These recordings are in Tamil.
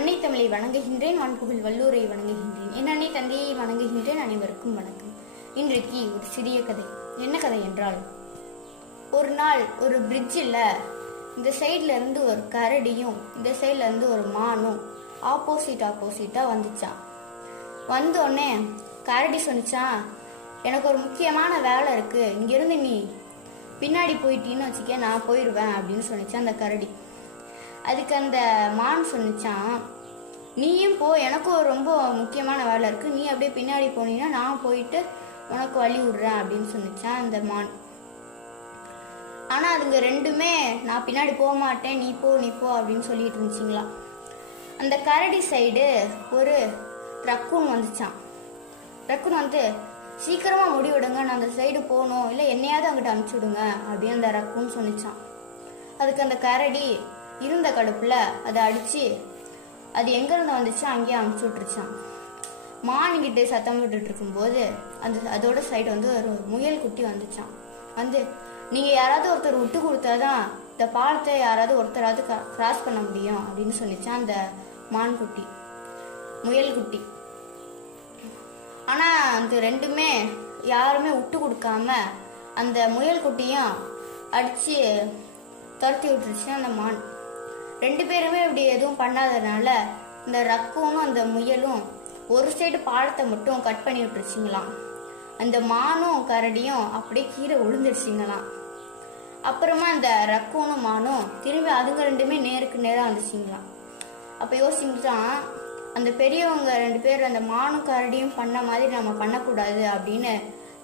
அன்னை தமிழை வணங்குகின்றேன் வான்புகழ் வல்லூரை வணங்குகின்றேன். என் அன்னை தந்தையை வணங்குகின்றேன் அனைவருக்கும் வணக்கம். இன்றைக்கு ஒரு சிறிய கதை. என்ன கதை என்றால் ஒரு நாள் ஒரு பிரிட்ஜில் இந்த சைட்ல இருந்து ஒரு கரடியும் இந்த சைட்ல இருந்து ஒரு மானும் ஆப்போசிட் ஆப்போசிட்டா வந்துச்சான் வந்த உடனே கரடி சொன்னிச்சான் எனக்கு ஒரு முக்கியமான வேலை இருக்கு. இங்கிருந்து நீ பின்னாடி போயிட்டீன்னு வச்சுக்க நான் போயிடுவேன் அப்படின்னு சொன்னிச்சான் அந்த கரடி. அதுக்கு அந்த மான் சொன்னிச்சான் நீயும் போ எனக்கும் ரொம்ப முக்கியமான வேலை இருக்குது நீ அப்படியே பின்னாடி போனீங்கன்னா நான் போயிட்டு உனக்கு வழி விடுறேன் அப்படின்னு சொன்னிச்சான் அந்த மான். ஆனால் அதுங்க ரெண்டுமே நான் பின்னாடி போக மாட்டேன். நீ போ நீ போ அப்படின்னு சொல்லிட்டு இருந்துச்சிங்களா. அந்த கரடி சைடு ஒரு ரக்கூன் வந்துச்சான். ரக்கூன் வந்து சீக்கிரமாக முடிவிடுங்க நான் அந்த சைடு போகணும். இல்லை என்னையாவது அங்கிட்ட அனுப்பிச்சு விடுங்க அப்படின்னு அந்த ரக்கூன் சொன்னிச்சான். அதுக்கு அந்த கரடி இருந்த கடுப்பில் அதை அடித்து அது எங்கேருந்து வந்துச்சு? வந்துச்சோ அங்கேயே அமுச்சு விட்டுருச்சான் மானிக்கிட்டு சத்தம் விட்டுட்டு இருக்கும்போது அந்த அதோட சைடு வந்து ஒரு முயல் குட்டி வந்துச்சான் வந்து நீங்கள் யாராவது ஒருத்தர் விட்டு கொடுத்தாதான் இந்த பாலத்தை யாராவது ஒருத்தராவது கிராஸ் பண்ண முடியும் அப்படின்னு சொல்லிச்சான் அந்த மான் குட்டி முயல் குட்டி. ஆனால் அந்த ரெண்டுமே யாருமே விட்டு கொடுக்காம அந்த முயல் குட்டியும் அடித்து துரத்தி விட்டுருச்சு அந்த மான். ரெண்டு பேருமே இப்படி எதுவும் பண்ணாதனால இந்த ரக்கூனும் அந்த முயலும் ஒரு சைடு பாலத்தை மட்டும் கட் பண்ணி விட்டுருச்சிங்களாம். அந்த மானும் கரடியும் அப்படியே கீழே விழுந்துருச்சிங்களாம். அப்புறமா அந்த ரக்கூனும் மானும் திரும்பி அதுங்க ரெண்டுமே நேருக்கு நேராக வந்துச்சிங்களாம். அப்போ யோசிச்சுட்டான் அந்த பெரியவங்க ரெண்டு பேர் அந்த மானும் கரடியும் பண்ண மாதிரி நம்ம பண்ணக்கூடாது அப்படின்னு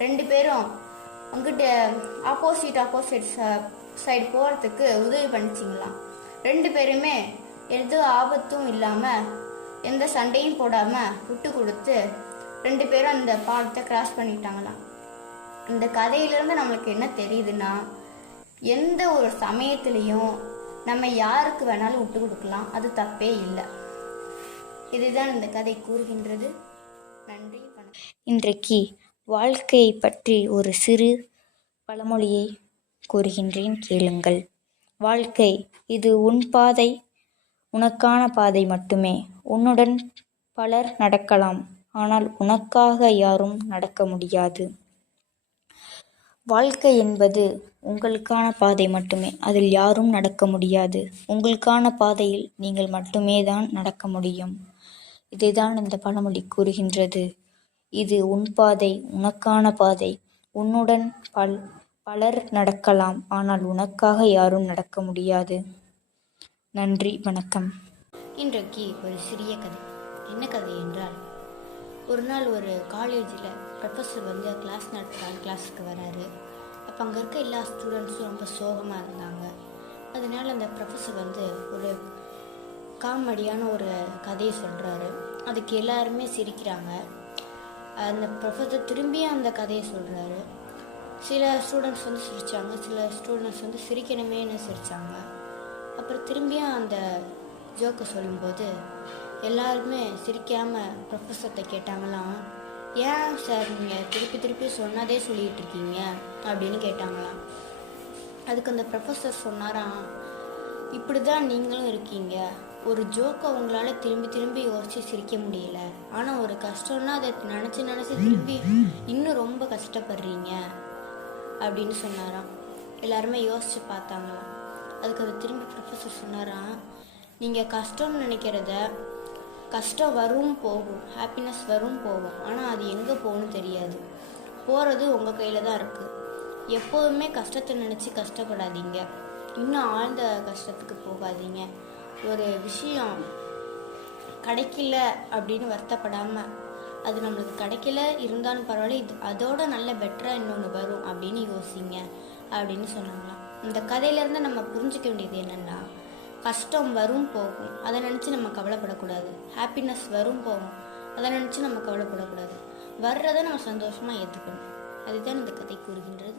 ரெண்டு பேரும் அங்கிட்ட ஆப்போசிட் ஆப்போசிட் சைடு போகிறதுக்கு உதவி பண்ணிச்சிங்களாம். ரெண்டு பேருமே எந்த ஆபத்தும் இல்லாமல் எந்த சண்டையும் போடாமல் விட்டு கொடுத்து ரெண்டு பேரும் அந்த பாலத்தை கிராஸ் பண்ணிட்டாங்களாம். இந்த கதையிலேருந்து நம்மளுக்கு என்ன தெரியுதுன்னா எந்த ஒரு சமயத்துலேயும் நம்ம யாருக்கு வேணாலும் விட்டு கொடுக்கலாம். அது தப்பே இல்லை. இதுதான் இந்த கதை கூறுகின்றது. நன்றி வணக்கம். இன்றைக்கு வாழ்க்கையை பற்றி ஒரு சிறு பழமொழியை கூறுகின்றேன். கேளுங்கள். வாழ்க்கை இது உன் பாதை உனக்கான பாதை மட்டுமே. உன்னுடன் பலர் நடக்கலாம் ஆனால் உனக்காக யாரும் நடக்க முடியாது. வாழ்க்கை என்பது உங்களுக்கான பாதை மட்டுமே. அதில் யாரும் நடக்க முடியாது. உங்களுக்கான பாதையில் நீங்கள் மட்டுமே தான் நடக்க முடியும். இதுதான் இந்த பழமொழி கூறுகின்றது. இது உன் பாதை உனக்கான பாதை. உன்னுடன் பல் பலர் நடக்கலாம் ஆனால் உனக்காக யாரும் நடக்க முடியாது. நன்றி வணக்கம். இன்றைக்கு ஒரு சிறிய கதை. என்ன கதை என்றால் ஒரு நாள் ஒரு காலேஜில் ப்ரொஃபஸர் வந்து கிளாஸ் நடத்துகிறாங்க கிளாஸுக்கு வராரு. அப்போ அங்கே இருக்க எல்லா ஸ்டூடெண்ட்ஸும் ரொம்ப சோகமாக இருந்தாங்க. அதனால் அந்த ப்ரொஃபஸர் வந்து ஒரு காமெடியான ஒரு கதையை சொல்கிறாரு அதுக்கு எல்லாருமே சிரிக்கிறாங்க. அந்த ப்ரொஃபஸர் திரும்பியும் அந்த கதையை சொல்கிறாரு சில ஸ்டூடெண்ட்ஸ் வந்து சிரித்தாங்க சில ஸ்டூடெண்ட்ஸ் வந்து சிரிக்கணுமேனு சிரித்தாங்க அப்புறம் திரும்பியும் அந்த ஜோக்கை சொல்லும்போது எல்லாருமே சிரிக்காமல் ப்ரொஃபஸர்கிட்ட கேட்டாங்களாம் ஏன் சார் நீங்கள் திருப்பி திருப்பி சொன்னதே சொல்லிகிட்டு இருக்கீங்க? அப்படின்னு கேட்டாங்களாம் அதுக்கு அந்த ப்ரொஃபஸர் சொன்னாராம் இப்படி தான் நீங்களும் இருக்கீங்க. ஒரு ஜோக்கை உங்களால் திரும்பி திரும்பி யோசித்து சிரிக்க முடியல. ஆனால் ஒரு கஷ்டம்னா அதை நினச்சி நினச்சி திரும்பி இன்னும் ரொம்ப கஷ்டப்படுறீங்க. அப்படின்னு சொன்னாராம். எல்லாருமே யோசிச்சு பார்த்தாங்களாம். அதுக்கு அவர் திரும்பி ப்ரொஃபஸர் சொன்னாராம் நீங்கள் கஷ்டம்னு நினைக்கிறத கஷ்டம் வரும் போகும் ஹாப்பினஸ் வரும் போகும். ஆனால் அது எங்கே போகணும் தெரியாது. போகிறது உங்கள் கையில் தான் இருக்குது எப்போதுமே கஷ்டத்தை நினச்சி கஷ்டப்படாதீங்க. இன்னும் ஆழ்ந்த கஷ்டத்துக்கு போகாதீங்க. ஒரு விஷயம் கிடைக்கல அப்படின்னு வருத்தப்படாமல் அது நம்மளுக்கு கிடைக்கல இருந்தாலும் பரவாயில்ல இது அதோட நல்ல பெட்டராக இன்னொன்று வரும் அப்படின்னு யோசிங்க அப்படின்னு சொன்னாங்களாம் இந்த கதையிலேருந்து நம்ம புரிஞ்சுக்க வேண்டியது என்னென்னா கஷ்டம் வரும் போகும். அதை நினச்சி நம்ம கவலைப்படக்கூடாது. ஹாப்பினஸ் வரும் போகும். அதை நினச்சி நம்ம கவலைப்படக்கூடாது. வர்றதை நம்ம சந்தோஷமாக ஏற்றுக்கணும் அதுதான் இந்த கதை கூறுகின்றது.